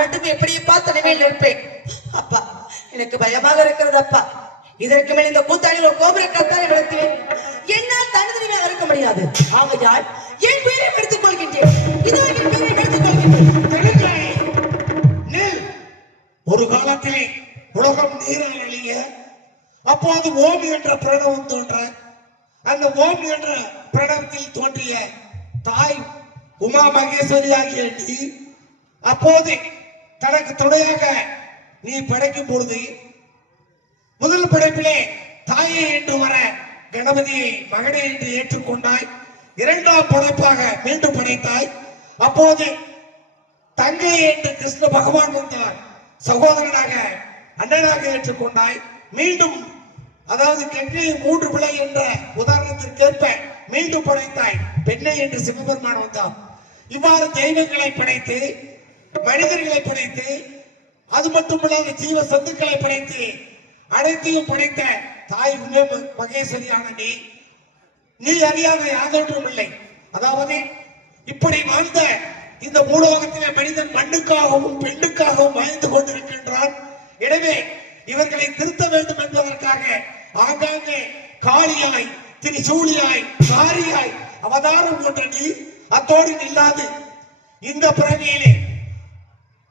மட்டும் எப்படியப்பா தனிமையில் இருப்பேன் அப்பா. எனக்கு பயமாக இருக்கிறது அப்பா. இதற்கு மேல் இந்த கூத்தாடியில் கோபுர கத்தாரை விளத்து என்னால் தனித்தனியாக இருக்க முடியாது. ஆகையால் என் பேரை எடுத்துக் கொள்கின்றேன். ஒரு காலத்திலே உலகம் நீரால் அழிய அப்போது ஓம் என்ற பிரணவம் தோன்ற அந்த ஓம் என்ற பிரணவத்தில் தோன்றிய தாய் உமா மகேஸ்வரி ஆகிய நீ அப்போது தனக்கு துணையாக நீ படைக்கும் பொழுது முதல் படைப்பிலே தாயை என்று வர கணபதியை மகனே என்று ஏற்றுக்கொண்டாய். இரண்டாம் படைப்பாக மீண்டும் படைத்தாய். அப்போது தங்கை என்று கிருஷ்ண பகவான் வந்தார். சகோதரனாக அண்ணனாக ஏற்றுக்கொண்டாய். மீண்டும் அதாவது கங்கை மூன்று பிள்ளை என்ற உதாரணத்திற்கேற்ப மீண்டும் படைத்தாய். பெண்ணை என்று சிவபெருமான் வந்தார். இவ்வாறு தெய்வங்களை படைத்து மனிதர்களை படைத்து அது மட்டுமல்லாத ஜீவ சத்துக்களை படைத்து அனைத்தையும் படைத்த தாய் உமே மகேஸ்வரியான நீ அறியாத யாதொன்றும் இல்லை. அதாவது இப்படி வாழ்ந்த இந்த பூலோகத்திலே மனிதன் மண்ணுக்காகவும் பெண்ணுக்காகவும் வாழ்ந்து கொண்டிருக்கின்றான். எனவே இவர்களை திருத்த வேண்டும் என்பதற்காக ஆங்காங்கே காளியாய் திரிசூலியாய் காரியாய் அவதாரம் கொண்ட நீ அத்தோடு இல்லாது இந்த பிறவியிலே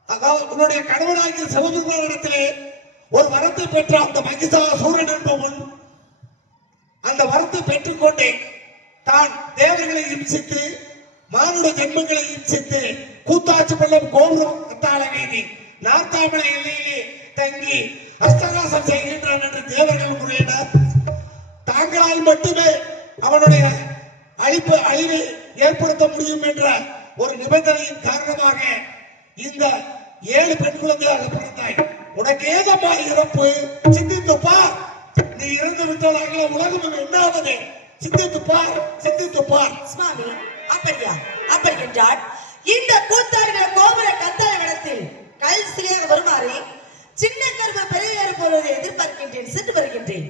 அதாவது உன்னுடைய கணவனாகிய சிவபெருமானிடத்திலே ஒரு வரத்தை பெற்ற அந்த மகிஷாசூரன் என்பவன் அந்த வரத்தை பெற்றுக்கொண்டே தான் தேவர்களை இம்சித்து மானுட ஜென்மங்களை இம்சித்து கூத்தாட்சி பள்ளம் கோபுரம் கத்தாள வீதி நார்த்தாமலை எல்லையிலே தங்கி அஸ்தகாசம் செய்கின்றான் என்று தேவர்கள் முறையிட தாங்களால் மட்டுமே அவனுடைய அழிவை ஏற்படுத்த முடியும் என்ற ஒரு நிபந்தனையின் காரணமாக இந்த 7 பெண் குழந்தையாக பிறந்தாய். உனக்கு ஏதப்பா இறப்பு சிந்தித்து பார். நீ இறந்து விட்டதாக உலகம் என்னாவது சிந்தித்து பார் சுவாமி. அப்படியா? அப்படி என்றால் இந்த கூத்தாடுகள் கோபுர கத்தாழ இடத்தில் கல் சிலையாக வருமாறு சின்ன கருவ பெரிய போவதை எதிர்பார்க்கின்றேன். சென்று வருகின்றேன்.